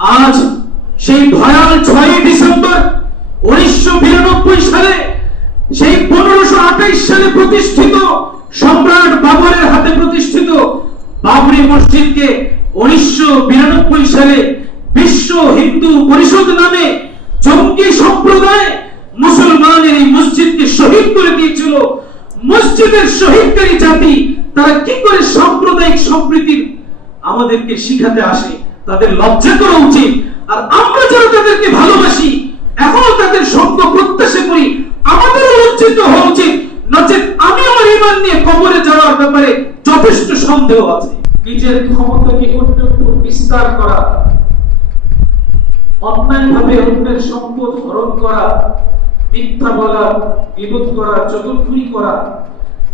আজ সেই ভয়াল 6 ডিসেম্বর 1992 সালে সেই 1528 সালে প্রতিষ্ঠিত সম্রাট বাবরের হাতে প্রতিষ্ঠিত বাবরি মসজিদকে 1992 সালে বিশ্ব হিন্দু পরিষদ নামে জঙ্গি সম্প্রদায় মুসলমানের এই মসজিদকে শহীদ করে দিয়েছিল। মসজিদের শহীদকারী জাতি তারা কি করে সাম্প্রদায়িক সম্প্রীতির আমাদেরকে শিখাতে আসে? তাদের লজ্জা করা উচিত। আর আমরা যারা তাদেরকে ভালোবাসি এখনো তাদের সঙ্গ প্রত্যাশা করি, আমাদেরও লজ্জিত হওয়া উচিত। নচেত আমি আমার ঈমান নিয়ে কবরে যাওয়ার ব্যাপারে যথেষ্ট সন্দেহ আছে। নিজের ক্ষমতাকে অন্যের উপর বিস্তার করা, অন্যায়ভাবে অন্যের সম্পদ হরণ করা, মিথ্যা বলা, গীবত করা, চতুরখুরি করা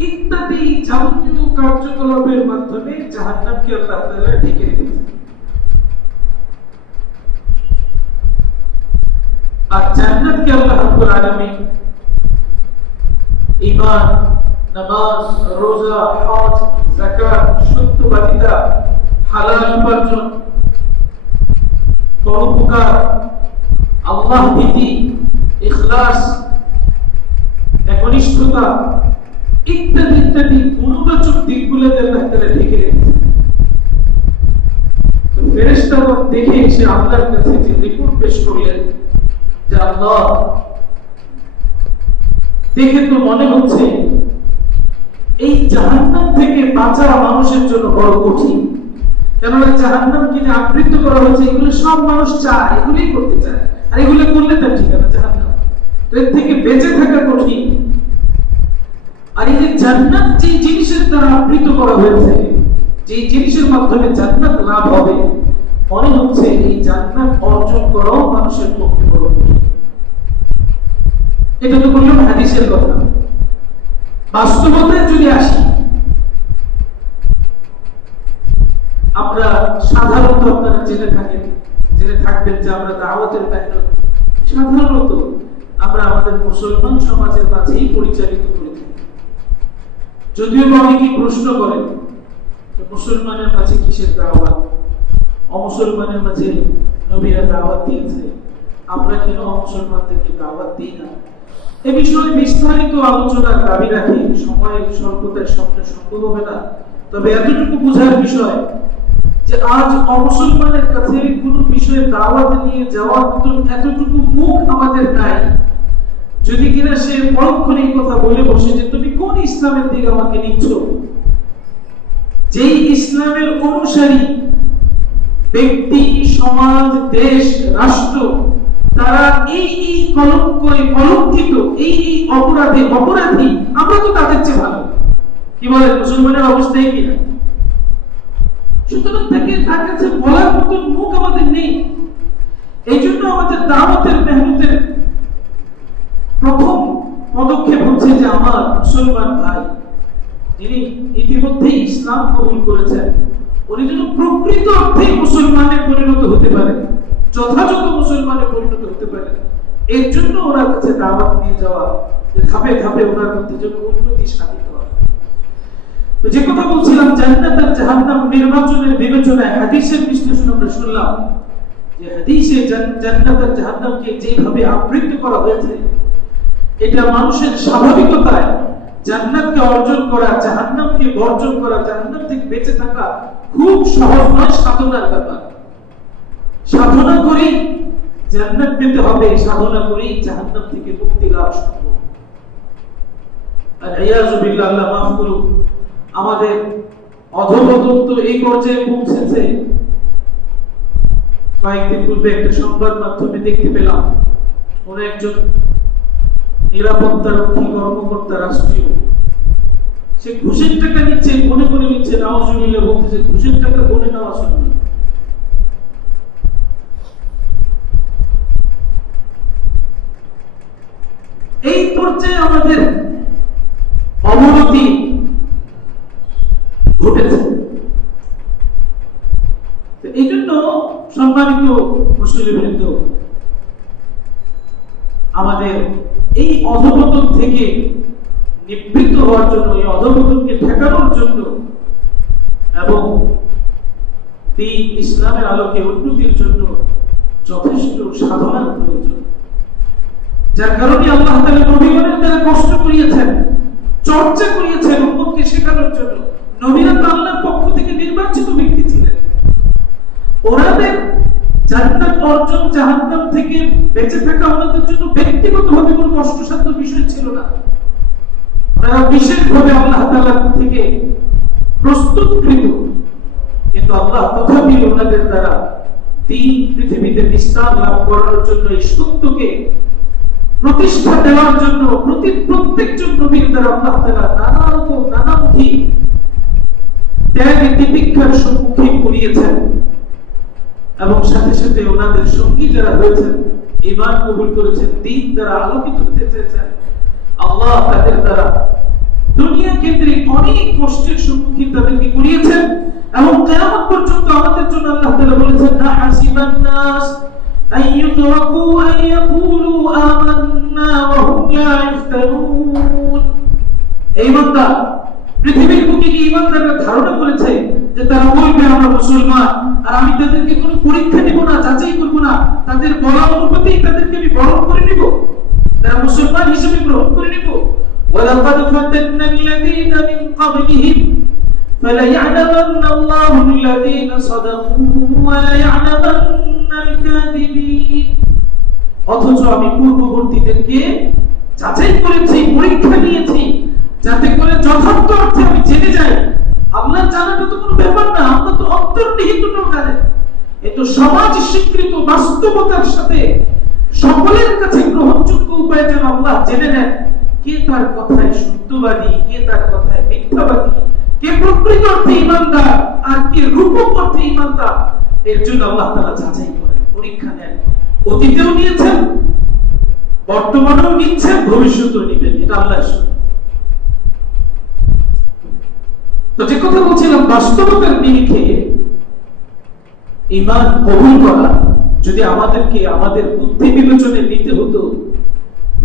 ইত্যাদি যাবতীয় কার্যকলাপের মাধ্যমে জাহান্নামকে আল্লাহ তাআলা ঢেকে রেখেছেন। আর জান্নাতকে আল্লাহ রাব্বুল আলামিন ঈমান, নামাজ, রোজা, হজ, যাকাত, সত্যবাদিতা, হালাল উপার্জন, পরোপকার, আল্লাহ ভীতি, ইখলাস, একনিষ্ঠতা ইত্যাদি ইত্যাদি গুণবাচক দিকগুলো আল্লাহ তাআলা ঢেকে রেখেছেন। তো ফেরেশতাগণ দেখে এসে আল্লাহর কাছে যে রিপোর্ট পেশ করলেন যে আল্লাহ, দেখে তো মনে হচ্ছে এই জাহান্নাম থেকে বাঁচা মানুষের জন্য বড় কঠিন। কেননা জাহান্নামকে যে আবৃত করা হয়েছে এগুলো সব মানুষ চায়, এগুলোই করতে চায়, আর এগুলো করলে তার ঠিকানা জাহান্নাম। এর থেকে বেঁচে থাকা কঠিন। আর এই যে জান্নাত যে জিনিসের দ্বারা আবৃত করা হয়েছে, যে জিনিসের মাধ্যমে জান্নাত লাভ হবে, মনে হচ্ছে এই জান্নাত অর্জন করাও মানুষের পক্ষে বড় কঠিন। এটা তো বললাম হাদিসের কথা। বাস্তবতায় যদি আসি, আমরা সাধারণত আপনারা জেনে থাকবেন যে আমরা দাওয়াতের মেহনত সাধারণত আমরা আমাদের মুসলমান সমাজের মাঝেই পরিচালিত করে থাকি। যদিও অনেকেই প্রশ্ন করেন মুসলমানের মাঝে কিসের দাওয়াত, অমুসলমানের মাঝে নবীরা দাওয়াত দিয়েছে, আমরা কেন অমুসলমানদেরকে দাওয়াত দিই না? এ বিষয়ে বিস্তারিত আলোচনার দাবি রাখি। সময় স্বল্পতার সামনে সম্ভব হবে না। তবে এতটুকু বোঝার বিষয় যে আজ অমুসলমানের কাছে কোনো বিষয়ে দাওয়াত নিয়ে যাওয়ার মতো এতটুকু মুখ আমাদের নাই, যদি কিনা সে পরক্ষণে এই কথা বলে বসে যে তুমি কোন ইসলামের দিকে আমাকে নিচ্ছ। যেই ইসলামের অনুসারী ব্যক্তি, সমাজ, দেশ, রাষ্ট্র তারা এই কলঙ্কিত, এই অপরাধী আমরা তো তাদের চেয়ে ভালো। কি বলে মুসলমানের অবস্থায় কিনা? সুতরাং তার কাছে বলার মতো মুখ আমাদের নেই। এই জন্য আমাদের দাওয়াতের মেহনতের প্রথম পদক্ষেপ হচ্ছে যে আমার মুসলমান ভাই যিনি ইতিমধ্যে ইসলাম কবুল করেছেন, উনি যেন প্রকৃত অর্থে মুসলমানে পরিণত হতে পারে, যথাযথ মুসলমানে পরিণত হতে পারে। এর জন্য ওনার কাছে দাওয়াত নিয়ে যাওয়া, যে ধাপে ধাপে ওনার মধ্যে যেন উন্নতি সাধিত হয়। তো যে কথা বলছিলাম, জান্নাত আর জাহান্নাম নির্বাচনের বিবেচনায় হাদিসের বিশ্লেষণ আমরা শুনলাম যে হাদিসে জান্নাত আর জাহান্নামকে যেভাবে আবৃত করা হয়েছে, এটা মানুষের স্বাভাবিকতায় জান্নাতকে অর্জন করা, জাহান্নামকে বর্জন করা, জাহান্নাম থেকে বেঁচে থাকা খুব সহজ নয়, সাধনার ব্যাপার। সাধনা করেই জান্নাত পেতে হবে, সাধনা করেই জাহান্নাম থেকে মুক্তি লাভ সম্ভব। আর ইয়াযু বিল্লাহ, আল্লাহ মাফ করুন, আমাদের অধঃপতন তো এই পর্যায়ে পৌঁছেছে। কয়েকদিন পূর্বে একটা সংবাদ মাধ্যমে দেখতে পেলাম, কোন একজন নিরাপত্তারক্ষী কর্মকর্তা রাষ্ট্রীয়, সে ঘুষের টাকা নিচ্ছে, মনে করে নিচ্ছে, নাউজুবিল্লাহ বলতেছে ঘুষের টাকা গনে নেওয়া সুন্নাত। এই পর্যায়ে আমাদের অবনতি ঘটেছে। এই জন্য সম্মানিত মুসলিমবৃন্দ, আমাদের এই অধঃপতন থেকে নিবৃত্ত হওয়ার জন্য, এই অধঃপতনকে ঠেকানোর জন্য এবং দ্বীন ইসলামের আলোকে উন্নতির জন্য যথেষ্ট সাধনার প্রয়োজন। যার কারণে আল্লাহ তাআলা নবীগণের দ্বারা কষ্ট করিয়েছেন, চর্চা করিয়েছেন উম্মতকে শেখানোর জন্য। নবীরা তো আল্লাহর পক্ষ থেকে নির্বাচিত ব্যক্তি ছিলেন। ওনাদের জান্নাত অর্জন, জাহান্নাম থেকে বেঁচে থাকা ওনাদের জন্য ব্যক্তিগতভাবে কোনো কষ্টসাধ্য বিষয় ছিল না। ওনারা বিশেষভাবে আল্লাহ তাআলার থেকে প্রস্তুতকৃত, কিন্তু আল্লাহ তথাপি ওনাদের দ্বারা দিন পৃথিবীতে বিস্তার লাভ করার জন্য, এই সত্যকে প্রতিষ্ঠা দেওয়ার জন্য প্রত্যেকজন নবীর দ্বারা আল্লাহ তাআলা নানামুখী ত্যাগ তিতিক্ষার সম্মুখীন করিয়েছেন। এবং সাথে সাথে ওনাদের সঙ্গী যারা হয়েছেন, ঈমান কবুল করেছেন, দ্বীন দ্বারা আলোকিত হতে চেয়েছেন, আল্লাহ তাদের দ্বারা দুনিয়া কেন্দ্রিক অনেক কষ্টের সম্মুখীন তাদেরকে করিয়েছেন। এবং কিয়ামত পর্যন্ত আমাদের জন্য আল্লাহ তাআলা বলেছেন, না হাসিবান নাস আইয়ুতরাকু আইয়াকুলু আমান্না ওয়া হুম লা ইফতানুন। এই বান্দা, পৃথিবীর বুকে কি ঈমানদাররা ধারণা করেছে যে তারা বলবে আমরা মুসলমান, আর আমি তাদেরকে কোনো পরীক্ষা নিব না, যাচাই করব না, তাদের বলা অনুপাতেই তাদেরকে আমি বরণ করে নিব, তারা মুসলমান হিসেবে গ্রহণ করে নিব? ওয়ালাকাদ ফাতান্না আল্লাযীনা মিন ক্বাবলিহিম ফালায়া'লামান্না আল্লাহু আল্লাযীনা সাদাকু ওয়া লায়া'লামান্নাল কাযিবিন। অথচ আমি পূর্ববর্তীদেরকে যাচাই করেছি, পরীক্ষা নিয়েছি, যাতে করে যথার্থ অর্থে আমি জেনে যাই। আল্লাহ জানাটা তো কোনো ব্যাপার না, আমরা তো অন্তর্নিহিত জানে। এটা সমাজ স্বীকৃত বাস্তবতার সাথে সকলের কাছে গ্রহণযোগ্য উপায় যেন আল্লাহ জেনে নেন কে তার কথায় সত্যবাদী, কে তার কথায় মিথ্যাবাদী, কে প্রকৃত অর্থে ঈমানদার আর কে রূপক অর্থে ঈমানদার। এর জন্য আল্লাহ তাআলা যাচাই করেন, পরীক্ষা নেন। অতীতেও নিয়েছেন, বর্তমানেও নিচ্ছেন, ভবিষ্যতেও নিবেন। এটা আল্লাহর সত্য। তো যে কথা বলছিলাম, বাস্তবতার নিরিখে ঈমান কবুল করা যদি আমাদেরকে আমাদের বুদ্ধি বিবেচনায় নিতে হতো,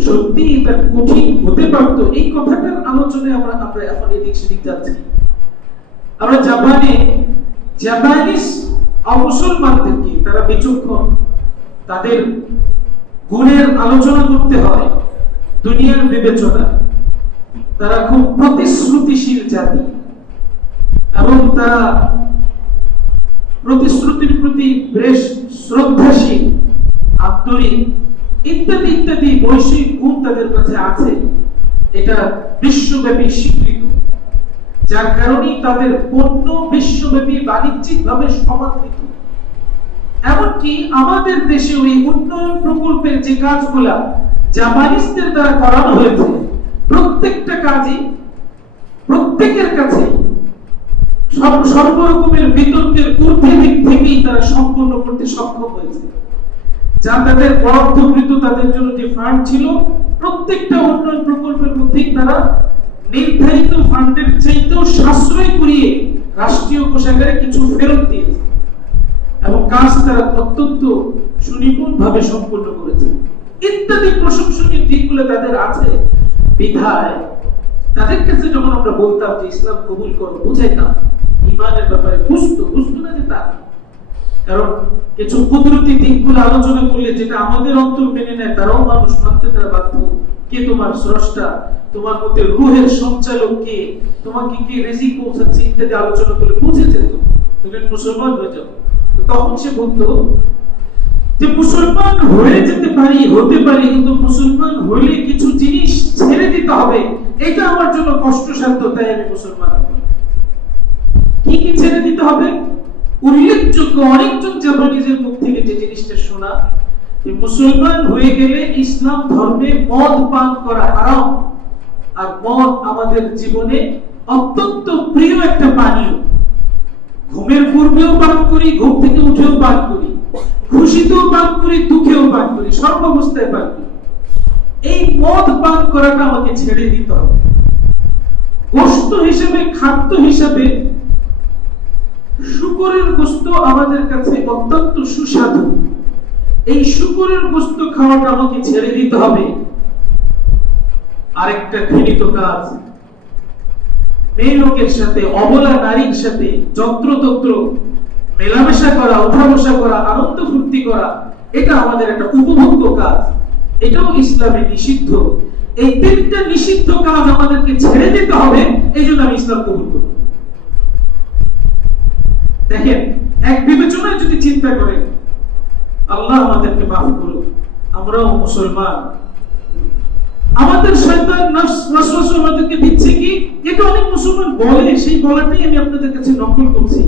সত্যি এটা কঠিন হতে পারত। এই কথাটার আলোচনায় আমরা এখন এদিক সেদিক যাচ্ছি। আমরা জাপানিজ অমুসলমানদেরকে, তারা বিচক্ষণ, তাদের গুণের আলোচনা করতে হয় দুনিয়ার বিবেচনা। তারা খুব প্রতিশ্রুতিশীল জাতি এবং তারা প্রতিশ্রুতির প্রতি বেশ শ্রদ্ধাশীল, আন্তরিক, ইত্যাদি ইত্যাদি বৈশ্বিক গুণ তাদের কাছে আছে। এটা বিশ্বব্যাপী স্বীকৃত, যার কারণে তাদের পণ্য বিশ্বব্যাপী বাণিজ্যিকভাবে সমাদৃত। এমনকি আমাদের দেশে ওই উন্নয়ন প্রকল্পের যে কাজগুলা জাপানিজদের দ্বারা করানো হয়েছে, প্রত্যেকটা কাজই প্রত্যেকের কাছে সর্ব রকমের বিতর্কের ঊর্ধ্বে দিক থেকেই তারা সম্পন্ন করতে সক্ষম হয়েছে। যা তাদের বরাদ্দকৃত, তাদের জন্য যে ফান্ড ছিল, প্রত্যেকটা উন্নয়ন প্রকল্পের মধ্যেই তারা নির্ধারিত ফান্ডের চাইতেও সাশ্রয় করিয়ে রাষ্ট্রীয় কোষাগারে কিছু ফেরত দিয়েছে এবং কাজ তারা অত্যন্ত সুনিপুণভাবে সম্পন্ন করেছে। ইত্যাদি প্রশংসনীয় দিকগুলো তাদের আছে। বিধায় তাদের কাছে যখন আমরা বলতাম যে ইসলাম কবুল করো, বুঝাইতাম ঈমানের ব্যাপারে, বুঝতো না যে তা। কারণ কিছু কুদরতি দিকগুলো আলোচনা করলে যেটা আমাদের অন্তর মেনে নেয়, তারাও মানুষ মানতে তারা বাধ্য। কে তোমার স্রষ্টা, তোমার মধ্যে রূহের সঞ্চালক কে, তোমাকে কে রিজিক পৌঁছাচ্ছে, ইত্যাদি আলোচনা করলে বুঝে যেত, তুমি মুসলমান হয়ে যাও। তখন সে বলতো যে মুসলমান হয়ে যেতে পারি, হতে পারি, কিন্তু মুসলমান হলে কিছু জিনিস ছেড়ে দিতে হবে, এটা আমার জন্য কষ্টসাধ্য, তাই আমি মুসলমান হব। কি কি ছেড়ে দিতে হবে? উল্লেখযোগ্য অনেকজন জাপানিজের মুখ থেকে যে জিনিসটা শোনা, যে মুসলমান হয়ে গেলে ইসলাম ধর্মে মদ পান করা হারাম, আর মদ আমাদের জীবনে অত্যন্ত প্রিয় একটা পানীয়। ঘুমের পূর্বেও পান করি, ঘুম থেকে উঠেও পান করি, খুশিতেও পান করি, দুঃখেও পান করি, সর্বাবস্থায় পান করি। এই মদ পান করাটা আমাকে ছেড়ে দিতে হবে। গোশত হিসেবে, খাদ্য হিসেবে শূকরের গোশত আমাদের কাছে অত্যন্ত সুস্বাদু। এই শূকরের গোশত খাওয়াটা আমাকে ছেড়ে দিতে হবে। আরেকটা ঘৃণিত কাজ, মেয়ে লোকের সাথে, অবলা নারীর সাথে যত্রতত্র মেলামেশা করা, ওঠা বসা করা, আনন্দ ফুর্তি করা, এটা আমাদের একটা উপভোগ্য কাজ, এটাও ইসলামে নিষিদ্ধ। এই তিনটা নিষিদ্ধ কাজ আমাদেরকে ছেড়ে দিতে হবে, এই জন্য আমি ইসলাম কবুল করি। দেখেন, এক বিবেচনায় যদি চিন্তা করেন, আল্লাহ আমাদেরকে মাফ করুন, আমরাও মুসলমান, আমাদের শয়তান ওয়াসওয়াসা আমাদেরকে দিচ্ছে কি, এটা অনেক মুসলমান বলে, সেই বলাটাই আমি আপনাদের কাছে নকল করছি,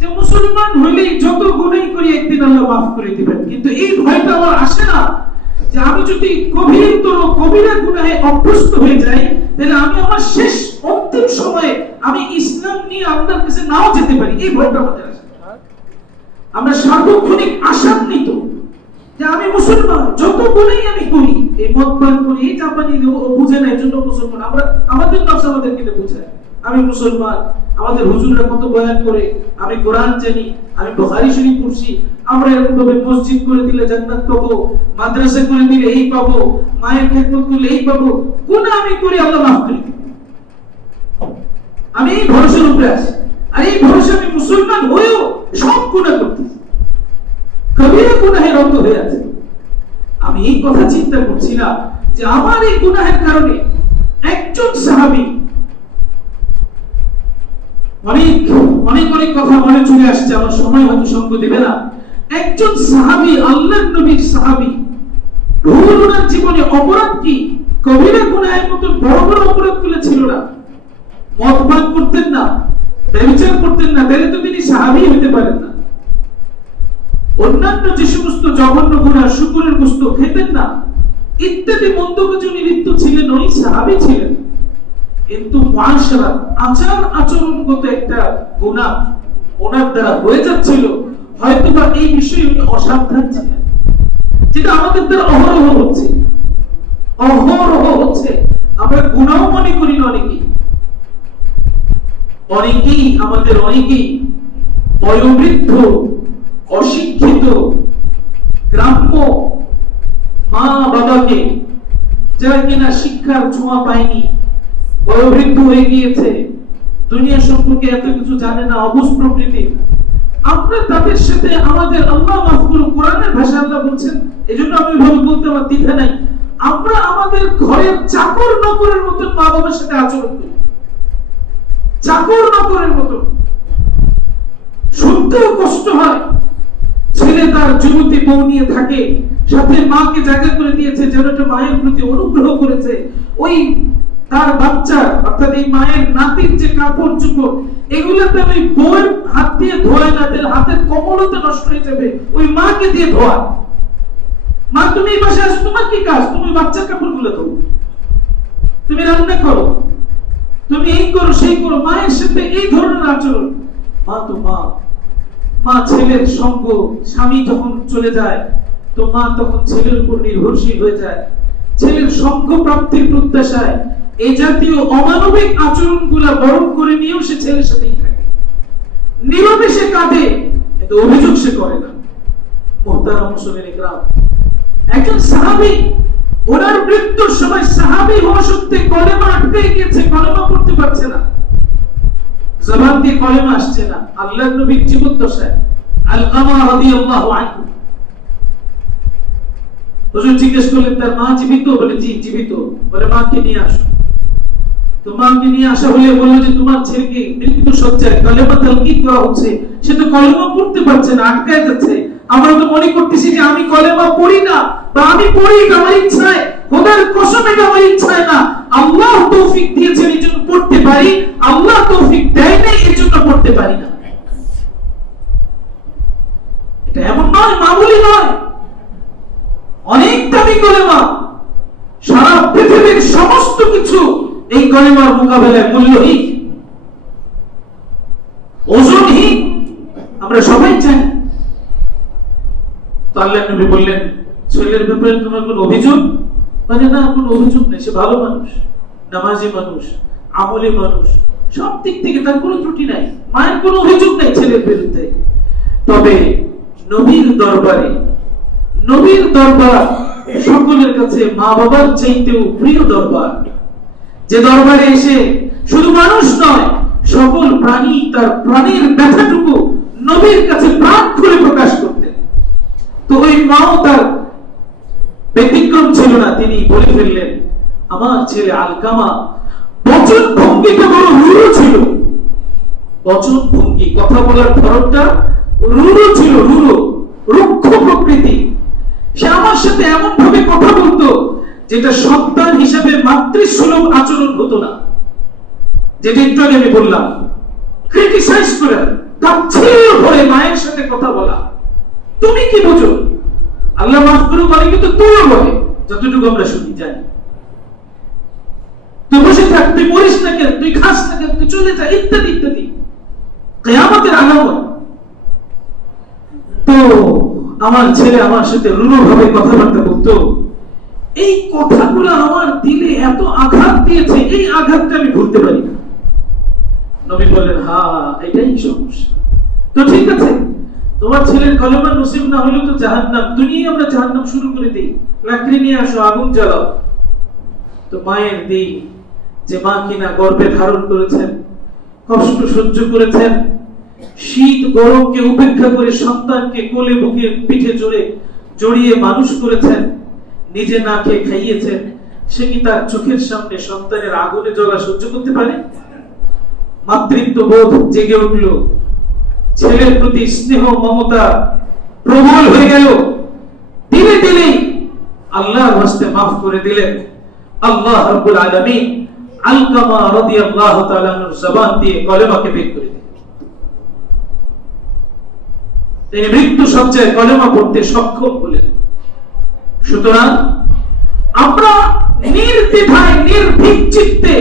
যে মুসলমান হইলেই যত গুনাহ করি একদিন আল্লাহ মাফ করে দিবেন। কিন্তু এই ভয়টা আমার আসে না যে আমি যদি গভীরতর কবিরা গুনাহে অভ্যস্ত হয়ে যাই, তাহলে আমি আমার শেষ অন্তিম সময়ে আমি ইসলাম নিয়ে আল্লাহর কাছে নাও যেতে পারি, এই ভয়টা আমাদের আসে। আমরা সার্বক্ষণিক আশান্বিত যে আমি মুসলমান, যত গুনাহ আমি করি, এই মদ পান করি, এই চাপানি বুঝে না, এজন্য মুসলমান। আমরা আমাদের নফস আমাদেরকে বোঝায় আমি মুসলমান, আমাদের হুজুররা কত বয়ান করে, আমি কোরআন জানি, আমি বুখারী শরীফ পড়ছি, আমরা এরকম ভাবে মসজিদ করে দিলে জান্নাত পাবো, মাদ্রাসা করে দিলে এই পাবো, মায়ের খেদমত করলে এই পাবো, গুনাহ আমি করি আল্লাহ মাফ করে দিবেন, আমি এই ভরসার উপরে আছি। আর এই ভরসা আমি মুসলমান হয়েও সব গুনাহ করতেছি, কবিরা গুনাহে রত হয়ে আছে। আমি এই কথা চিন্তা করছি না যে আমার এই গুনাহের কারণে একজন সাহাবী, অনেক অনেক অনেক কথা মনে চলে আসছে, আমার সময় হয়তো সঙ্গ দিবে না। একজন সাহাবী, আল্লাহর নবীর সাহাবী, ওনার জীবনে অপরাধ কি, কবিরা গুনাহের মতো বড় বড় অপরাধ গুলো ছিল না, মদ পান করতেন না, ব্যভিচার করতেন না, তাহলে তো তিনি সাহাবী হতে পারেন না। অন্যান্য যে সমস্ত জঘন্য গুনাহ, শুকরের গোশত খেতেন না, ইত্যাদি মন্দ কাজে লিপ্ত ছিলেন, ওই সাহাবী ছিলেন। কিন্তু মুআশারা, আচার আচরণগত একটা গুনাহ ওনার দ্বারা হয়ে যাচ্ছিল, হয়তোবা এই বিষয়ে উনি অসাবধান ছিলেন, যেটা আমাদের দ্বারা অহরহ হচ্ছে, অহরহ হচ্ছে। আমরা গুনাহ মনে করি না, অনেকেই আমাদের অনেকেই বয়োবৃদ্ধ, অশিক্ষিত, গ্রাম্য মা বাবাকে, যারা কিনা শিক্ষার ছোঁয়া পায়নি, বয়োবৃদ্ধ হয়ে গিয়েছে, দুনিয়া সম্পর্কে এত কিছু জানে না, অবুঝ প্রকৃতি, আমরা তাদের সাথে আমাদের, আল্লাহ মাফ করুন, কোরআনের ভাষা আল্লাহ বলছেন, এজন্য আমি ভাবে বলতে আমার দ্বিধা নাই, আমরা আমাদের ঘরের চাকর নকরের মতো মা বাবার সাথে আচরণ করি, চাকর নকরের মতো। শুনতেও কষ্ট হয়, ছেলে তার যুবতী বউ নিয়ে থাকে, সাথে মাকে জায়গা করে দিয়েছে, যেন একটা মায়ের প্রতি অনুগ্রহ করেছে, ওই তার বাচ্চা অর্থাৎ এই মায়ের নাতির যে কাপড় চোপড়, এগুলাতে ওই বউয়ের হাত দিয়ে ধোয় না, তার হাতের কমলতে নষ্ট হয়ে যাবে, ওই মাকে দিয়ে ধোয়া। মা, তুমি এই বাসায় আসো, তোমার কি কাজ? তুমি বাচ্চার কাপড়গুলো ধো, তুমি রান্না করো, তুমি এই করো সেই করো, মায়ের সাথে এই ধরনের আচরণ। মা তো মা, মা ছেলের সঙ্গ, স্বামী যখন চলে যায় তো মা তখন ছেলের উপর নির্ভরশীল হয়ে যায়, ছেলের সঙ্গ প্রাপ্তির প্রত্যাশায় এই জাতীয় অমানবিক আচরণগুলো বরণ করে নিয়েও সে ছেলের সাথেই থাকে, নীরবে সে কাঁদে, কিন্তু অভিযোগ সে করে না। মুহতারাম মুসলিম ইকরাম, একজন সাহাবী, ওনার মৃত্যুর সময় সাহাবী হওয়া সত্ত্বে কলেমা আটকে গিয়েছে, কলেমা পড়তে পারছে না, জবান দিয়ে কলেমা আসছে না। আল্লাহর নবীর জীবদ্দশায় আলকামা রাদিয়াল্লাহু আনহু, হুজুর জিজ্ঞেস করলেন তার মা জীবিত? বলে জি জীবিত। বলে মাকে নিয়ে আসো। তো মাকে নিয়ে আসা হলে বলল যে তোমার ছেলেকে মৃত্যু সজ্জায় কলেমা তালকিন করা হচ্ছে, সে তো কলেমা পড়তে পারছে না, আটকায় যাচ্ছে। আমরা তো মনে করতেছি যে আমি কলেমা পড়ি না, বা আমি পড়ি আমার ইচ্ছায়, খোদার কসম এটা আমার ইচ্ছায় না, আল্লাহ তৌফিক দিয়েছেন এজন্য পড়তে পারি, আল্লাহ তৌফিক দেয় নাই এজন্য পড়তে পারি না। এটা এমন নয়, মামুলি নয়, অনেক দামি কলেমা, সারা পৃথিবীর সমস্ত কিছু এই কলেমার মোকাবেলায় মূল্যহীন, ওজনহীন, আমরা সবাই জানি। তো আল্লাহর নবী বললেন ছেলের ব্যাপারে তোমার কোনো অভিযোগ? মানে না, কোনো অভিযোগ নেই, সে ভালো মানুষ, নামাজি মানুষ, আমলি মানুষ, সব দিক থেকে তার কোনো ত্রুটি নাই, মায়ের কোনো অভিযোগ নেই ছেলের বিরুদ্ধে। তবে নবীর দরবারে, নবীর দরবার সকলের কাছে মা বাবার চাইতেও প্রিয় দরবার, যে দরবারে এসে শুধু মানুষ নয়, সকল প্রাণী তার প্রাণের ব্যথাটুকু নবীর কাছে প্রাণ খুলে প্রকাশ করতেন। তো ওই মাও তার ব্যতিক্রম ছিল না, তিনি বলে ফেললেন, আমার ছেলে আলকামা বচন ভঙ্গিটা বড় রূঢ় ছিল। বচন ভঙ্গি, কথা বলার ধরনটা রূঢ় ছিল, রূঢ়, রুক্ষ প্রকৃতি। সে আমার সাথে এমন ভাবে কথা বলতো যেটা সন্তান হিসেবে মাতৃসুলভ আচরণ হতো না। যেটা একটু আগে আমি বললাম, ক্রিটিসাইজ করে তাচ্ছিল্য করে মায়ের সাথে কথা বলা। তুমি কি বুঝো? আল্লাহ মাফ করুক, বলে কিন্তু তুইও বলে, যতটুকু আমরা শুনি জানি। তুই বসে থাক, তুই মরিস না কেন, তুই খাস না কেন, তুই চলে যা, ইত্যাদি ইত্যাদি, কিয়ামতের আলামত। তো আমার ছেলে আমার সাথে রূঢ় ভাবে কথাবার্তা বলতো। এই কথাগুলো আমার দিলে এত আঘাত দিয়েছে, এই আঘাতটা আমি ভুলতে পারি না। নবী বললেন, হ্যাঁ এটাই সমস্যা। তো ঠিক আছে, তোমার ছেলের কলেমা নসিব না হলেও তো জাহান্নাম, দুনিয়ায় আমরা জাহান্নাম শুরু করে দিই, লাকড়ি নিয়ে আসো, আগুন জ্বালাও। তো মায়ের দিই, যে মা কিনা গর্ভে ধারণ করেছেন, কষ্ট সহ্য করেছেন, শীত গরমকে উপেক্ষা করে সন্তানকে কোলে বুকে পিঠে জড়িয়ে মানুষ করেছেন, নিজে না খেয়ে খাইয়েছেন, সে কি তার চোখের সামনে সন্তানের আগুনে জ্বলা সহ্য করতে পারে? মাতৃত্ব বোধ জেগে উঠল, ছেলের প্রতি স্নেহ মমতা প্রবল হয়ে গেল। দিলে দিলেই আল্লাহর হস্তে মাফ করে দিলেন। আল্লাহ রাব্বুল আলামিন আলকামা রাদিয়াল্লাহু তাআলা আনহুর জবান দিয়ে কলেমাকে বের করে দিলেন। তিনি মৃত্যু সজ্জায় কলেমা পড়তে সক্ষম হলেন। সুতরাং আমরা নির্দ্বিধায় নির্ভীক চিত্তে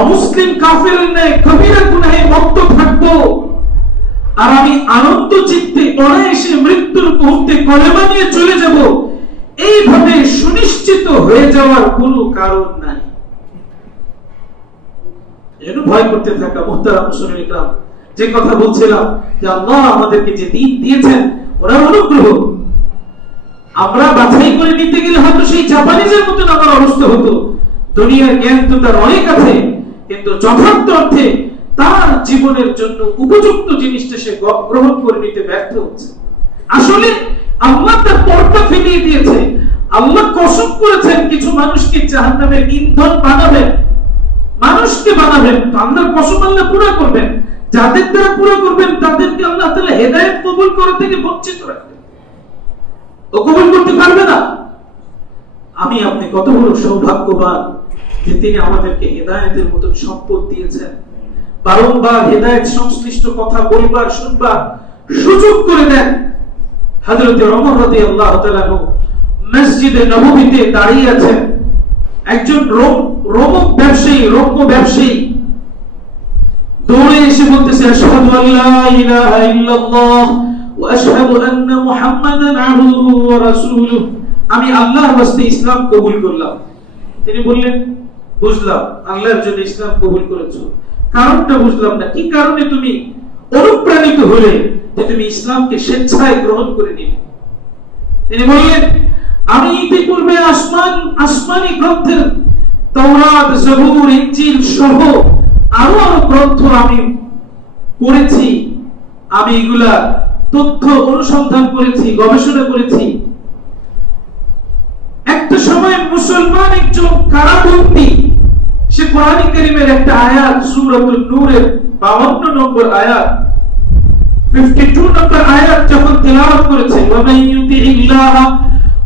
অমুসলিম কাফেরের ন্যায় কবিরা গুনাহে মত্ত থাকবো, আর আমি আনন্দ চিত্তে অনায়াসে মৃত্যুর মুহূর্তে কলেমা নিয়ে চলে যাব, এইভাবে সুনিশ্চিত হয়ে যাওয়ার কোনো কারণ নাই। এজন্য ভয় করতে থাকা। মুহতারাম মুসলিম ইকরাম, যে কথা বলছিলাম যে আল্লাহ আমাদেরকে যে দিন দিয়েছেন ওরা অনুগ্রহ, আমরা বাছাই করে নিতে গেলে হয়তো সেই জাপানিজের মতন আমার অবস্থা হতো। দুনিয়ার জ্ঞান তো তার অনেক আছে, কিন্তু যথার্থ অর্থে তার জীবনের জন্য উপযুক্ত জিনিসটা সে গ্রহণ করে নিতে ব্যর্থ হচ্ছে। আসলে আল্লাহ তার পর্দা ফেলিয়ে দিয়েছে। আল্লাহ কসম করেছেন কিছু মানুষকে জাহান্নামের ইন্ধন বানাবেন, মানুষকে বানাবেন। আল্লাহর কসম আল্লাহ পুরো করবেন, যাদের দ্বারা পুরো করবেন তাদেরকে আল্লাহ তাআলা হেদায়েত কবুল করা থেকে বঞ্চিত রাখবেন, ও কবুল করতে পারবে না। আমি আপনি কত বড় সৌভাগ্যবান যে তিনি আমাদেরকে হেদায়েতের মতো সম্পদ দিয়েছেন, বারংবার হেদায়েত সংশ্লিষ্ট কথা বলবার শুনবার সুযোগ করে দেন। হযরত ওমর রাদিয়াল্লাহু তাআলা মসজিদে নববীতে দাঁড়িয়ে আছেন, একজন রোমক ব্যবসায়ী, রৌপ্য ব্যবসায়ী দৌড়ে এসে বলতেছে, আশহাদু আল্লা ইলাহা ইল্লাল্লাহ ওয়া আশহাদু আন্না মুহাম্মাদান আবদুহু ওয়া রাসূলুহু, আমি আল্লাহর ওয়াস্তে ইসলাম কবুল করলাম। তিনি বললেন, বুঝলাম আল্লাহর জন্য ইসলাম কবুল করেছো, কারণটা বুঝলাম না, কি কারণে তুমি অনুপ্রাণিত হলে যে তুমি ইসলামকে স্বেচ্ছায় গ্রহণ করে নিলে? তিনি বললেন, আমি ইতিপূর্বে আসমানি গ্রন্থের তাওরাত, জবুর, ইনজিল সহ আরো গ্রন্থ আমি পড়েছি, আমি এগুলা তথ্য অনুসন্ধান করেছি, গবেষণা করেছি। একটা সময় মুসলমান একজন কারাবন্দী, সে কোরআন কারীমের একটা আয়াত সূরাতুন নূরের 52 নম্বর আয়াত, 52 নম্বর আয়াত যখন তেলাওয়াত করেছে, ওয়া মান ইউতিইল্লাহ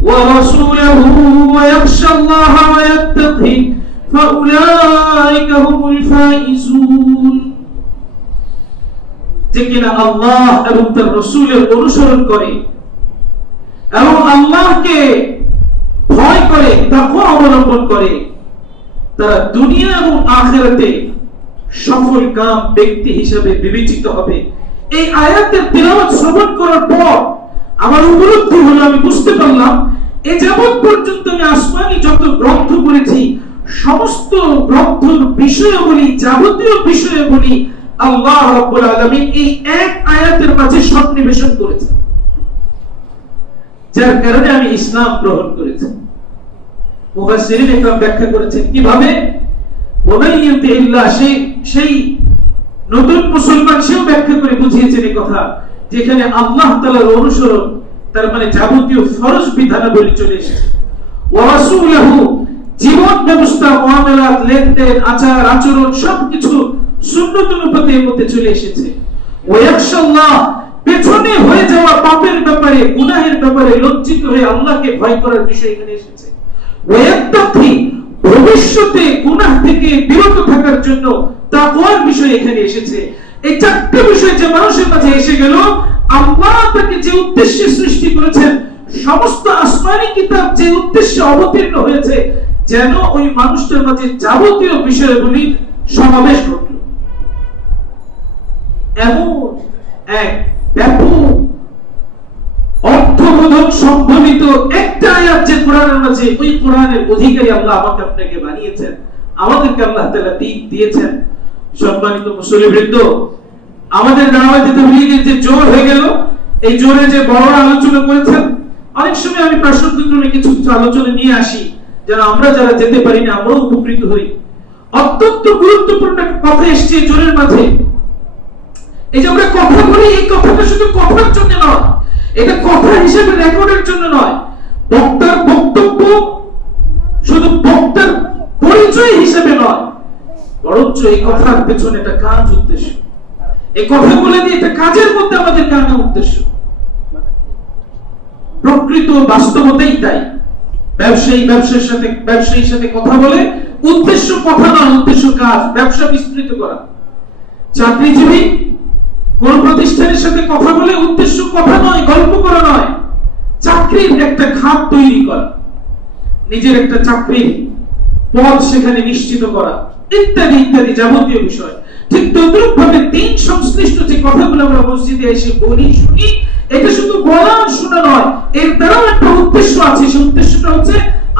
ওয়া রাসূলহু ওয়া ইয়াখশাল্লাহ ওয়া ইয়াত্তাকি ফাউলাইকা হুমুল ফাইজুন, যে কিনা আল্লাহ এবং তার রাসূলের অনুসরণ করে এবং আল্লাহকে ভয় করে, তাকওয়া অবলম্বন করে, তারা দুনিয়া এবং আখিরাতে সফল কাম ব্যক্তি হিসেবে বিবেচিত হবে। এই আয়াতের তেলাওয়াত শ্রবণ করার পর আমার উপলব্ধি হলো, আমি বুঝতে পারলাম এ যাবৎ পর্যন্ত আমি আসমানি যত গ্রন্থ পড়েছি সমস্ত গ্রন্থের বিষয়াবলী, যাবতীয় বিষয়াবলী আল্লাহ রাব্বুল আলামিন এই এক আয়াতের মাঝে সন্নিবেশন করেছেন, যার কারণে আমি ইসলাম গ্রহণ করেছি। মুফাসসিরিন একরাম ব্যাখ্যা করেছেন কিভাবে, ওয়া মান ইউতিইল্লাহ, সেই নতুন মুসলমান সেও ব্যাখ্যা করে বুঝিয়েছেন এই কথা, যেখানে আল্লাহ তাআলার অনুসরণ, তার মানে যাবতীয় ফরজ বিধানাবলী চলে এসেছে, ওয়া রাসূলুহু জীবন ব্যবস্থা, মুআমালাত, লেনদেন, আচার আচরণ সবকিছু সুন্নাত অনুপাতের মধ্যে চলে এসেছে। ওয়া ইয়াখশাল্লাহ পেছনে হয়ে যাওয়া পাপের ব্যাপারে, গুনাহের ব্যাপারে লজ্জিত হয়ে আল্লাহকে ভয় করার বিষয় এখানে এসেছে। ওয়া ইয়াত্তাকি ভবিষ্যতে গুনাহ থেকে বিরত থাকার জন্য তাকওয়ার বিষয় এখানে এসেছে। এই চারটি বিষয় যে মানুষের মাঝে এসে গেল, আল্লাহ তাকে যে উদ্দেশ্যে সৃষ্টি করেছেন, সমস্ত আসমানি কিতাব যে উদ্দেশ্যে অবতীর্ণ হয়েছে, যেন ওই মানুষটার মাঝে যাবতীয় বিষয়গুলি সমাবেশ ঘটল। এমন এক ব্যাপক অর্থবোধক সম্বলিত একটা আয়াত যে কোরআনের মাঝে, ওই কোরআনের অধিকারী আল্লাহ আমাকে আপনাকে বানিয়েছেন, আমাদেরকে আল্লাহ তাআলা দিন দিয়েছেন। সম্মানিত মুসলিমবৃন্দ, আমাদের দাওয়াতে তাবলীগের যে জোর হয়ে গেল, এই জোরে যে বড় আলোচনা করেছেন, অনেক সময় আমি প্রাসঙ্গিক কিছু আলোচনা নিয়ে আসি যেন আমরা যারা যেতে পারি না আমরাও উপকৃত হই। অত্যন্ত গুরুত্বপূর্ণ একটা কথা এসেছে জোরের মাঝে। এই যে আমরা কথা বলি, এই কথাটা শুধু কথার জন্য নয়, এটা কথা হিসেবে রেকর্ডের জন্য নয়, বক্তার বক্তব্য শুধু বক্তার পরিচয় হিসেবে নয়, বরঞ্চ এই কথার পেছনে একটা কাজ উদ্দেশ্য, এই কথাগুলো দিয়ে একটা কাজের মধ্যে আমাদের কাজ উদ্দেশ্য। প্রকৃত বাস্তবতাই তাই। ব্যবসায়ীর সাথে কথা বলে উদ্দেশ্য কথা নয়, উদ্দেশ্য কাজ, ব্যবসা বিস্তৃত করা। চাকরিজীবী কোন প্রতিষ্ঠানের সাথে কথা বলে উদ্দেশ্য কথা নয়, গল্প করা নয়, চাকরির একটা খাত তৈরি করা, নিজের একটা চাকরির পদ সেখানে নিশ্চিত করা, ইত্যাদি ইত্যাদি যাবতীয় বিষয়। ঠিক তদ্রুপ ভাবে দিন সংশ্লিষ্ট যে কথাগুলো আমরা মসজিদে এসে বলি শুনি, এটা শুধু বলা শোনা নয়, এর দ্বারাও একটা উদ্দেশ্য আছে। সেই উদ্দেশ্যটা হচ্ছে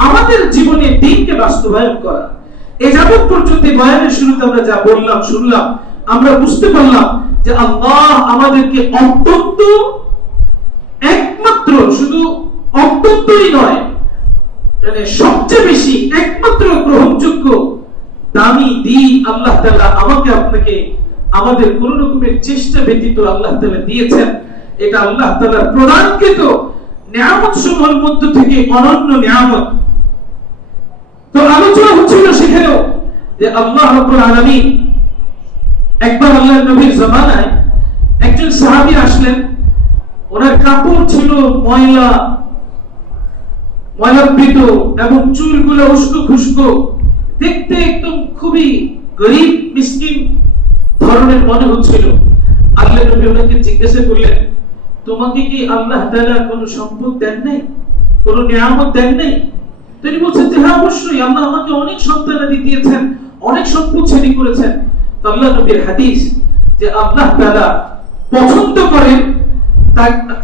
আমাদের জীবনে দিনকে বাস্তবায়ন করা। এই যাবত পর্যন্ত বয়ানের শুরুতে আমরা যা বললাম শুনলাম, আমরা বুঝতে পারলাম যে আল্লাহ আমাদেরকে অত্যন্ত, একমাত্র, শুধু অত্যন্তই নয়, মানে সবচেয়ে বেশি একমাত্র গ্রহণযোগ্য দামি দিন আল্লাহ তাআলা আমাকে আপনাকে আমাদের কোন রকমের চেষ্টা ব্যতীত আল্লাহ তাআলা দিয়েছেন। এটা আল্লাহ তাআলার প্রদানকৃত নিয়ামত সমূহের মধ্য থেকে অনন্য নিয়ামত। তো আলোচনা হচ্ছিল সেখানেও যে আল্লাহ রাব্বুল আলামিন, একবার আল্লাহর নবীর জামানায় একজন সাহাবী আসলেন, ওনার কাপড় ছিল ময়লাবৃত এবং চুলগুলো উস্কো খুস্কো, দেখতে একদম খুবই গরীব মিসকিন ধরনের মনে হচ্ছিল। আল্লাহর নবী ওনাকে জিজ্ঞাসা করলেন, তোমাকে কি আল্লাহ তাআলা কোনো সম্পদ দেন নাই, কোনো নিয়ামত দেন নাই? তিনি বলছেন যে হ্যাঁ অবশ্যই, আল্লাহ আমাকে অনেক সন্তানাদি দিয়েছেন, অনেক সম্পদশালী করেছেন। তো আল্লাহর নবীর হাদিস যে আল্লাহ তাআলা পছন্দ করেন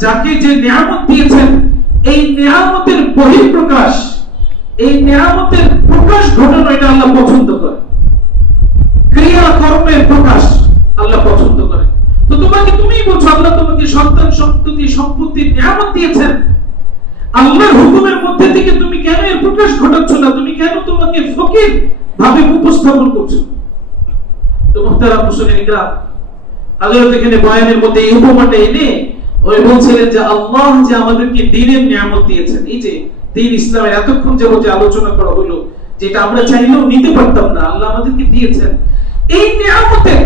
যাকে যে নিয়ামত দিয়েছেন, এই নিয়ামতের বহিঃপ্রকাশ, এই নিয়ামতের প্রকাশ ঘটানো, এটা আল্লাহ পছন্দ করেন। ক্রিয়া কর্মের প্রকাশ আল্লাহ পছন্দ করেন। তো তুমি বলছো আল্লাহ তোমাকে সন্তান সন্ততি সম্পত্তির নিয়ামত দিয়েছেন, আল্লাহর হুকুমের মধ্যে থেকে তুমি কেন এর প্রকাশ ঘটাচ্ছ না? তুমি কেন তোমাকে ফকির ভাবে উপস্থাপন করছো? তো মুহতারাম মুসলিমরা, হযরত এখানে বয়ানের মধ্যে এই উপমাটা এনে ওই বলছিলেন যে আল্লাহ যে আমাদেরকে দ্বীনের নিয়ামত দিয়েছেন, এই যে দ্বীন ইসলামের এতক্ষণ যাবত যে আলোচনা করা হলো, যেটা আমরা চাইলেও নিতে পারতাম না, আল্লাহ আমাদেরকে দিয়েছেন। এই নিয়ামতের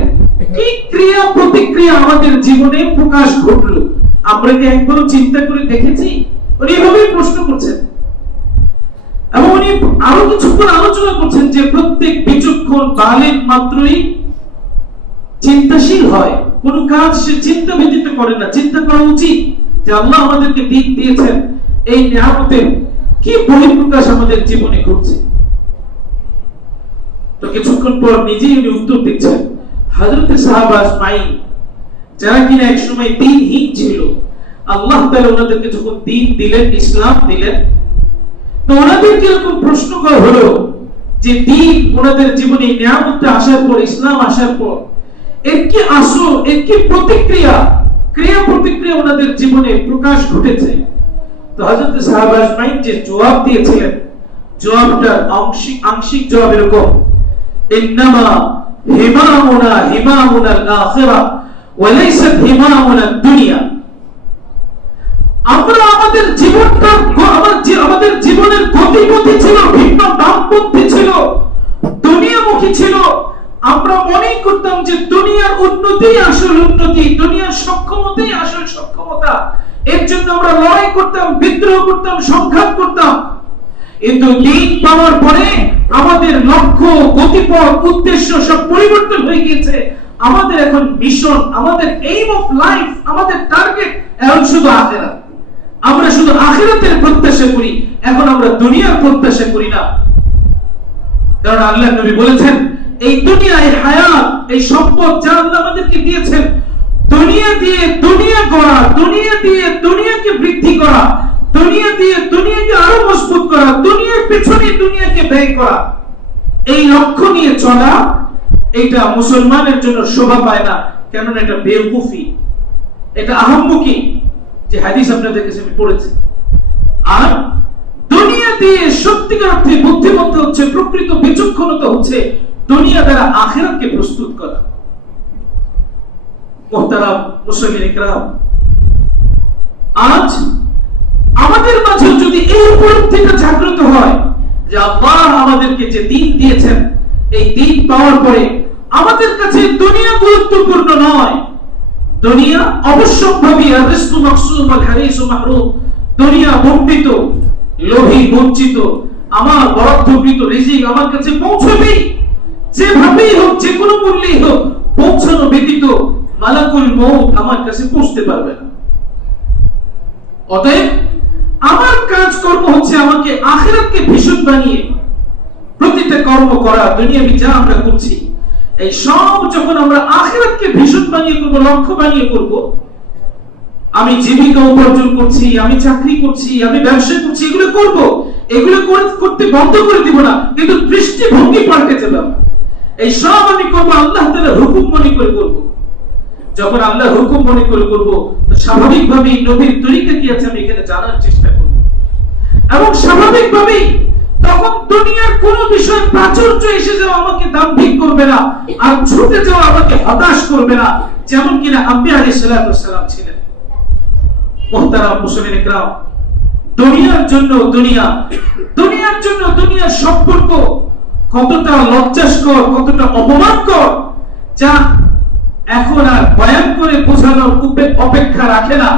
কি ক্রিয়া প্রতিক্রিয়া আমাদের জীবনে প্রকাশ ঘটলো, আমরা কি একবারও চিন্তা করে দেখেছি? উনি এভাবে প্রশ্ন করছেন এবং উনি আরো কিছুক্ষণ আলোচনা করছেন যে প্রত্যেক বিচক্ষণ বালেগ মাত্রই চিন্তাশীল হয়, কোন কাজ সে চিন্তা ব্যতীত করে না। চিন্তা করা উচিত যে আল্লাহ আমাদেরকে দিন দিয়েছেন, এই নিয়ামতের কি বহিঃপ্রকাশ আমাদের জীবনে ঘটছে। তো কিছুক্ষণ পর নিজেই উনি উত্তর দিচ্ছেন, হযরত সাহাবা ইসমাঈল যারা কিনা এক সময় দ্বীনহীন ছিল, আল্লাহ তাআলা ওনাদেরকে যখন দ্বীন দিলেন, ইসলাম দিলেন, তো ওনাদেরকে এরকম প্রশ্ন করা হলো যে দ্বীন ওনাদের জীবনে নিয়ামতটা আসার পর, ইসলাম আসার পর এর কি আসর, এর কি প্রতিক্রিয়া, ক্রিয়া প্রতিক্রিয়া ওনাদের জীবনে প্রকাশ ঘটেছে। তো হযরত সাহাবা ইসমাঈল যে জবাব দিয়েছিলেন, জবাবটা আংশিক জবাব এরকম, ইন্নামা হিমামুনা হিমামুনাল আখিরা ওয়া লাইসাত হিমামুনাদ দুনিয়া। আমরা আমাদের জীবনটা আমাদের জীবনের গতিপথি ছিল ভিন্ন, বামপন্থী ছিল, দুনিয়ামুখী ছিল। আমরা মনে করতাম যে দুনিয়ার উন্নতি আসল উন্নতি, দুনিয়ার সক্ষমতাই আসল সক্ষমতা। এর জন্য আমরা লড়াই করতাম, বিদ্রোহ করতাম, সংঘাত করতাম। কিন্তু দিন পাওয়ার পরে আমাদের লক্ষ্য, গতিপথ, উদ্দেশ্য সব পরিবর্তন হয়ে গিয়েছে। আমাদের এখন মিশন, আমাদের এইম অফ লাইফ, আমাদের টার্গেট এখন শুধু আখিরাত। আমরা শুধু আখিরাতের প্রত্যাশা করি, এখন আমরা দুনিয়ার প্রত্যাশা করি না। কারণ আল্লাহর নবী বলেছেন, এই দুনিয়া, এই হায়াত, এই সম্পদ যা আল্লাহ আমাদেরকে দিয়েছেন, দুনিয়া দিয়ে দুনিয়া গড়া, দুনিয়া দিয়ে দুনিয়াকে বৃদ্ধি করা, দুনিয়া দিয়ে দুনিয়াকে আরো মজবুত করা, দুনিয়ার পেছনে দুনিয়াকে ব্যয় করা, এই লক্ষ্য নিয়ে চলা, এটা মুসলমানের জন্য শোভা পায় না। কেননা এটা বেওকুফি, এটা আহম্মকি। যে হাদিস আপনাদের কাছে আমি পড়েছি। আর দুনিয়া দিয়ে সত্যিকার অর্থে বুদ্ধিমত্তা হচ্ছে, প্রকৃত বিচক্ষণতা হচ্ছে দুনিয়া দ্বারা আখিরাতকে প্রস্তুত করা। মুহতারাম মুসলিম ইকরাম, আজ আমাদের মাঝে যদি এই উপলব্ধিটা জাগ্রত হয় যে আল্লাহ আমাদেরকে যে দ্বীন দিয়েছেন, এই দ্বীন পাওয়ার পরে আমাদের কাছে দুনিয়া গুরুত্বপূর্ণ নয়। দুনিয়া অবশ্যম্ভাবী, আর রিজকু মাকসুম ওয়াল হারিসু মাহরুম। দুনিয়া বঞ্চিত, লোভী বঞ্চিত, আমার বরাদ্দকৃত রিজিক আমার কাছে পৌঁছবেই, যেভাবেই হোক, যে কোনো মূল্যেই হোক। পৌঁছানো ব্যতীত মালাকুল মউত আমার কাছে পৌঁছতে পারবে না। অতএব আমার কাজকর্ম হচ্ছে আমাকে আখিরাতকে ভীষণ বানিয়ে প্রতিটা কর্ম করা। দুনিয়াবি যা আমরা করছি, এই সব যখন আমরা আখিরাতকে ভীষণ বানিয়ে করব, লক্ষ্য বানিয়ে করব, আমি জীবিকা উপার্জন করছি, আমি চাকরি করছি, আমি ব্যবসা করছি, এগুলো করব, এগুলো করতে বন্ধ করে দিব না, কিন্তু দৃষ্টিভঙ্গি পাল্টে যাবে। এই সব আমি করব আল্লাহ তাআলার হুকুম মনে করে করব। যখন আল্লাহর হুকুম মনে করে করব, তো স্বাভাবিকভাবেই নবীর তরিকা কি আছে আমি এখানে জানার চেষ্টা করব, এবং স্বাভাবিকভাবেই তখন দুনিয়ার কোন বিষয় প্রাচুর্য এসে যাওয়া আমাকে দাম্ভিক করবে না, আর ছুটে যাওয়া আমাকে হতাশ করবে না, যেমন কিনা আম্বিয়া আলাইহিস সালাতু ওয়াস সালাম ছিলেন। মুহতারাম মুসলিম ইকরাম, দুনিয়ার জন্য দুনিয়ার জন্য দুনিয়ার সম্পর্ক কতটা লজ্জাস্কর, কতটা অপমানকর, যা এখন আর বয়ান করে বোঝানোর অপেক্ষা রাখে না,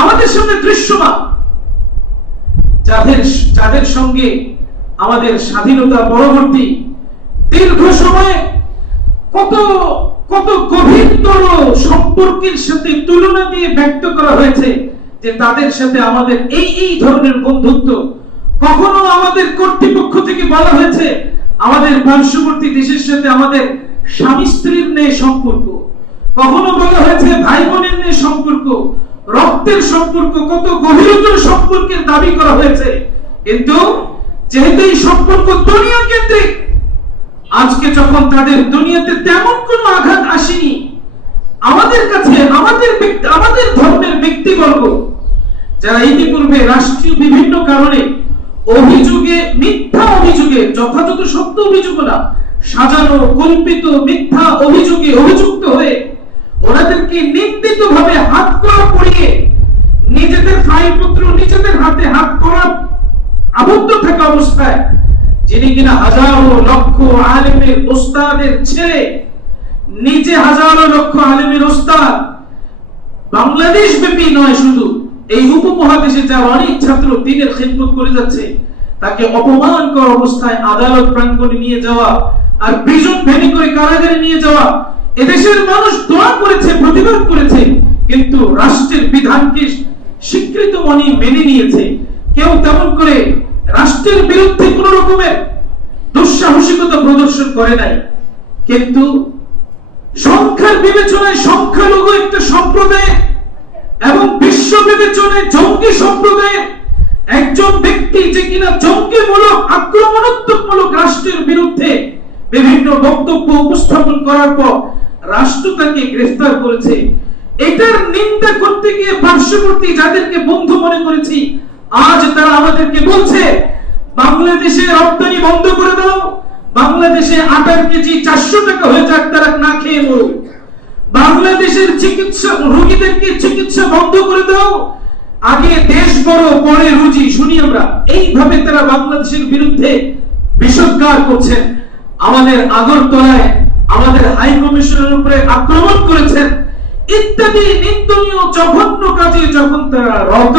আমাদের সামনে দৃশ্যমান। যাদের সঙ্গে আমাদের স্বাধীনতা পরবর্তী দীর্ঘ সময়ে কত কত গভীরতর সম্পর্কের সাথে তুলনা দিয়ে ব্যক্ত করা হয়েছে যে তাদের সাথে আমাদের এই ধরনের বন্ধুত্ব। কখনো আমাদের কর্তৃপক্ষ থেকে বলা হয়েছে আমাদের পার্শ্ববর্তী দেশের সাথে আমাদের স্বামী স্ত্রীর ন্যায় সম্পর্ক, কখনো বলা হয়েছে ভাই বোনের ন্যায় সম্পর্ক, রক্তের সম্পর্ক, কত গভীরতর সম্পর্কের দাবি করা হয়েছে। কিন্তু যেহেতু এই সম্পর্ক দুনিয়া কেন্দ্রিক, আজকে যখন তাদের দুনিয়াতে তেমন কোনো আঘাত আসেনি, আমাদের কাছে আমাদের ধর্মের ব্যক্তিবর্গ যারা ইতিপূর্বে রাষ্ট্রীয় বিভিন্ন কারণে মিথ্যা অভিযোগে, যথাযথ সত্য অভিযোগ না, সাজানো কল্পিত মিথ্যা অভিযোগে অভিযুক্ত হয়ে ওনাদেরকে নিন্দিত ভাবে হাত করা পড়িয়ে নিজেদের ফাইলপত্র নিজেদের হাতে হাত করা আবদ্ধ থাকা অবস্থায়, যিনি কিনা হাজারো লক্ষ আলেমের ওস্তাদের ছেলে, নিজে হাজারো লক্ষ আলেমের ওস্তাদ, বাংলাদেশ ব্যাপী নয় শুধু এই উপমহাদেশে যার অনেক ছাত্র দ্বীনের খিদমত করে যাচ্ছে, তাকে অপমানকর অবস্থায় আদালত প্রাঙ্গণে নিয়ে যাওয়া আর প্রিজন ভ্যানে করে কারাগারে নিয়ে যাওয়া। এদেশের মানুষ দোয়া করেছে, প্রতিবাদ করেছে, কিন্তু রাষ্ট্রের বিধানকে স্বীকৃত মনে মেনে নিয়েছে। কেউ তেমন করে রাষ্ট্রের বিরুদ্ধে কোন রকমের দুঃসাহসিকতা প্রদর্শন করে নাই। কিন্তু সংখ্যার বিবেচনায় সংখ্যালঘু একটা সম্প্রদায় এবং বিশ্ব বিবেচনায় জঙ্গি সম্প্রদায়ের একজন ব্যক্তি, যে কিনা জঙ্গিমূলক আক্রমণাত্মকমূলক রাষ্ট্রের বিরুদ্ধে বিভিন্ন বক্তব্য উপস্থাপন করার পর রাষ্ট্র তাকে গ্রেফতার করেছে। এটার নিন্দা করতে গিয়ে পার্শ্ববর্তী যাদেরকে বন্ধু মনে করেছি, আজ তারা আমাদেরকে বলছে বাংলাদেশের রপ্তানি বন্ধ করে দাও, বাংলাদেশে আটার কেজি 400 টাকা হয়ে যাক, তারা না খেয়ে মরুক। বাংলাদেশের চিকিৎসা রোগীদেরকে চিকিৎসা বন্ধ করে দাও, আগে দেশ বড় পরে রুজি, শুনি আমরা। এইভাবে তারা বাংলাদেশের বিরুদ্ধে বিষোদ্গার করছেন। আমাদের আগরতলায় আমাদের হাই কমিশনের উপরে আক্রমণ করেছেন ইত্যাদি নিন্দনীয় জঘন্য কাজে যখন তারা রত।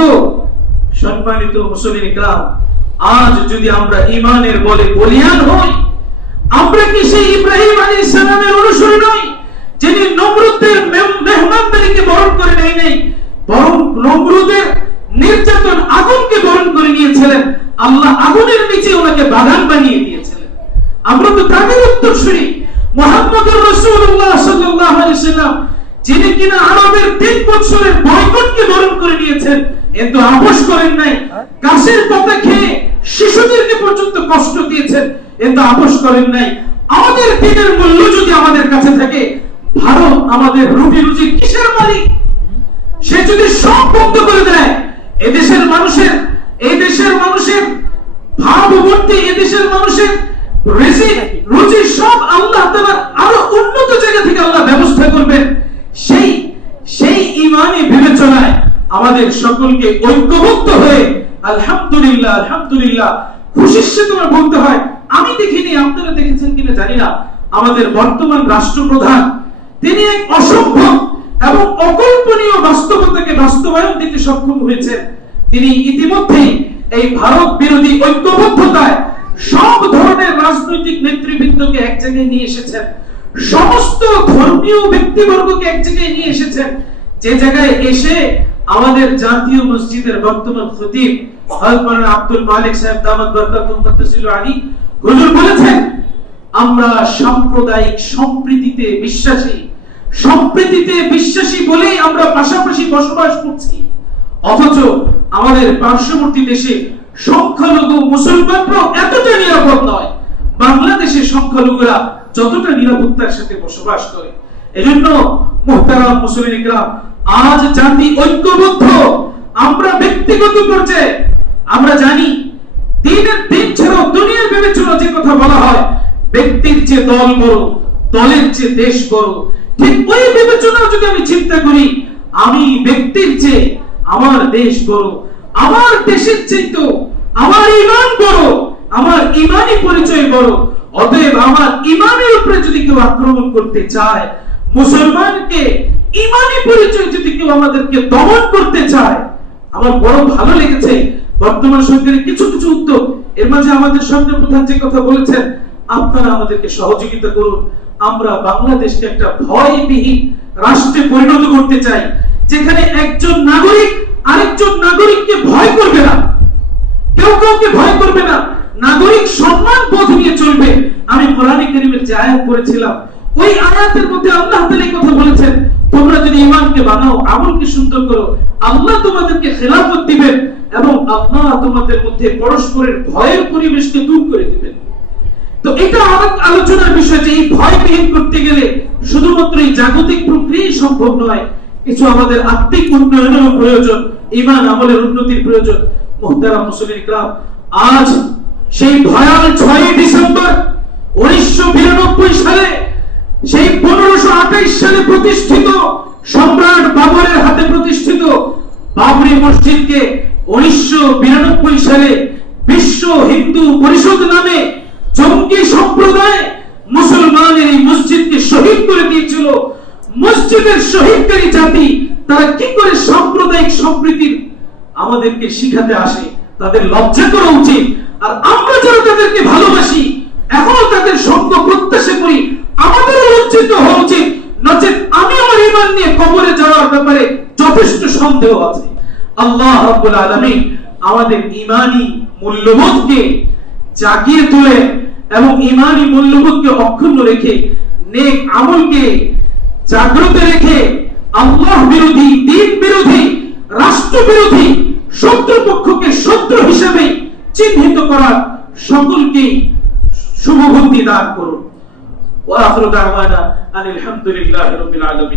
সম্মানিত মুসলিম ইকরাম, আজ যদি আমরা ঈমানের বলে বলিয়ান হই, আমরা কি সেই ইব্রাহিম আলাইহিস সালামের অনুসারী নই, যিনি নমরুদের মেহমানদারিকে বরণ করে নেয় নাই, বরং নমরুদের নির্যাতন আগুনকে বরণ করে নিয়েছিলেন। আল্লাহ আগুনের নিচে ওনাকে বাগান বানিয়ে দিয়েছিলেন। আমরা তো তাদের উত্তরসূরি। মুহাম্মদুর রাসূলুল্লাহ সাল্লাল্লাহু আলাইহি ওয়াসাল্লাম, যিনি কিনা আরবের 3 বছরের বয়কটকে বরণ করে নিয়েছেন, কিন্তু আপোষ করেন নাই। গাছের পাতা খেয়ে শিশুদেরকে পর্যন্ত কষ্ট দিয়েছেন, কিন্তু আপোষ করেন নাই। আমাদের দিনের মূল্য যদি আমাদের কাছে থাকে, ভারত আমাদের রুটি রুজি কিসের মালিক? সে যদি সব বন্ধ করে দেয়, এদেশের মানুষের ভাবমূর্তি, এদেশের মানুষের রিজিক রুজি সব আল্লাহ তাআলা আরো উন্নত জায়গা থেকে আল্লাহ ব্যবস্থা করবেন। সেই ঈমানি বিবেচনায় আমাদের সকলকে ঐক্যবদ্ধ হয়ে আলহামদুলিল্লাহ আলহামদুলিল্লাহ খুশির সাথে বলতে হয়। আমি দেখিনি, আপনারা দেখেছেন কিনা জানি না, আমাদের বর্তমান রাষ্ট্রপ্রধান তিনি এক অসম্ভব এবং অকল্পনীয় বাস্তবতাকে বাস্তবায়ন দিতে সক্ষম হয়েছেন। তিনি ইতিমধ্যেই এই ভারত বিরোধী ঐক্যবদ্ধতায় সব ধরনের রাজনৈতিক নেতৃবৃন্দকে এক জায়গায় নিয়ে এসেছেন, সমস্ত ধর্মীয় ব্যক্তিবর্গকে এক জায়গায় নিয়ে এসেছেন। যে জায়গায় এসে আমাদের জাতীয় মসজিদের বর্তমান খতিব হযরত মাওলানা আব্দুল মালিক সাহেব দামাত বরকাতুহু মুত্তাসিল আলী হুজুর বলেছেন, আমরা সাম্প্রদায়িক সম্প্রীতিতে বিশ্বাসী বলেই আমরা পাশাপাশি বসবাস করছি। অথচ আমাদের পার্শ্ববর্তী দেশে সংখ্যালঘু মুসলমানরাও এতটা নিরাপদ নয় বাংলাদেশের সংখ্যালঘুরা যতটা নিরাপত্তার সাথে বসবাস করে। এজন্য মুহতারাম মুসলিম ইকরাম, আজ জাতি ঐক্যবদ্ধ। আমরা ব্যক্তিগত পর্যায়ে আমরা জানি দিন ছাড়াও দুনিয়ার বিবেচনা যে কথা বলা হয়, ব্যক্তির চেয়ে দল বড়, দলের চেয়ে দেশ বড়। ঠিক ওই বিবেচনা যদি আমি চিন্তা করি, আমি ব্যক্তির চেয়ে আমার দেশ বড়, আমার দেশের চেয়ে তো আমার ঈমান বড়, আমার ঈমানি পরিচয় বড়। অতএব আমার ঈমানের উপরে যদি কেউ আক্রমণ করতে চায়, মুসলমানকে ঈমানি পরিচয় যদি কেউ আমাদেরকে দমন করতে চায়, আমার বড় ভালো লেগেছে বর্তমান সরকারের কিছু উদ্যোগ। এর মাঝে আমাদের সরকার প্রধান যে কথা বলেছেন, আপনারা আমাদেরকে সহযোগিতা করুন। আমরা বাংলাদেশকে একটা ভয়বিহীন রাষ্ট্রে পরিণত করতে চাই, যেখানে একজন নাগরিক আরেকজন নাগরিককে ভয় করবে না, কেউ কাউকে ভয় করবে না, নাগরিক সম্মান বোধ নিয়ে চলবে। আমি কোরআনে কারীমের যে আয়াত পড়েছিলাম, ওই আয়াতের মধ্যে আল্লাহ তাআলা এই কথা বলেছেন, তোমরা যদি ঈমানকে বানাও, আমলকে সুন্দর করো, আল্লাহ তোমাদেরকে খেলাফত দিবেন এবং আল্লাহ তোমাদের মধ্যে পরস্পরের ভয়ের পরিবেশকে দূর করে দিবেন। তো এটা অনেক আলোচনার বিষয় যে এই ভয়বিহীন করতে গেলে শুধুমাত্র এই জাগতিক প্রক্রিয়াই সম্ভব নয়, কিছু আমাদের আত্মিক উন্নয়নেরও প্রয়োজন, ঈমান আমলের উন্নতির প্রয়োজন। মুহতারাম মুসলিম ইকরাম, আজ সেই ভয়াল 6 ডিসেম্বর 1992 সালে, সেই 1528 সালে প্রতিষ্ঠিত সম্রাট বাবরের হাতে প্রতিষ্ঠিত বাবরি মসজিদকে 1992 সালে বিশ্ব হিন্দু পরিষদ নামে জঙ্গি সম্প্রদায় মুসলমানের এই মসজিদকে শহীদ করে দিয়েছিল। মসজিদের শহীদকারী জাতি তারা কি করে সাম্প্রদায়িক সম্প্রীতির আমাদেরকে শিখাতে আসে, তাদের লজ্জা করা উচিত। আর আমরা যারা তাদেরকে ভালোবাসি, এখনো তাদের সঙ্গ প্রত্যাশা করি, আমাদেরও লজ্জিত হওয়া উচিত। নচেত আমি আমার ঈমান নিয়ে কবরে যাওয়ার ব্যাপারে যথেষ্ট সন্দেহ আছে। আল্লাহ রাব্বুল আলামিন আমাদের ঈমানি মূল্যবোধকে জাগিয়ে তোলে এবং ঈমানি মূল্যবোধকে অক্ষুণ্ণ রেখে, নেক আমলকে জাগ্রত রেখে, আল্লাহ বিরোধী, দ্বীন বিরোধী, রাষ্ট্র বিরোধী শত্রুপক্ষকে শত্রু হিসেবে চিহ্নিত করার সকলকে শুভবুদ্ধি দান করুন। ওয়া আখিরু দাওয়ানা আনিল হামদুলিল্লাহি রাব্বিল আলামিন।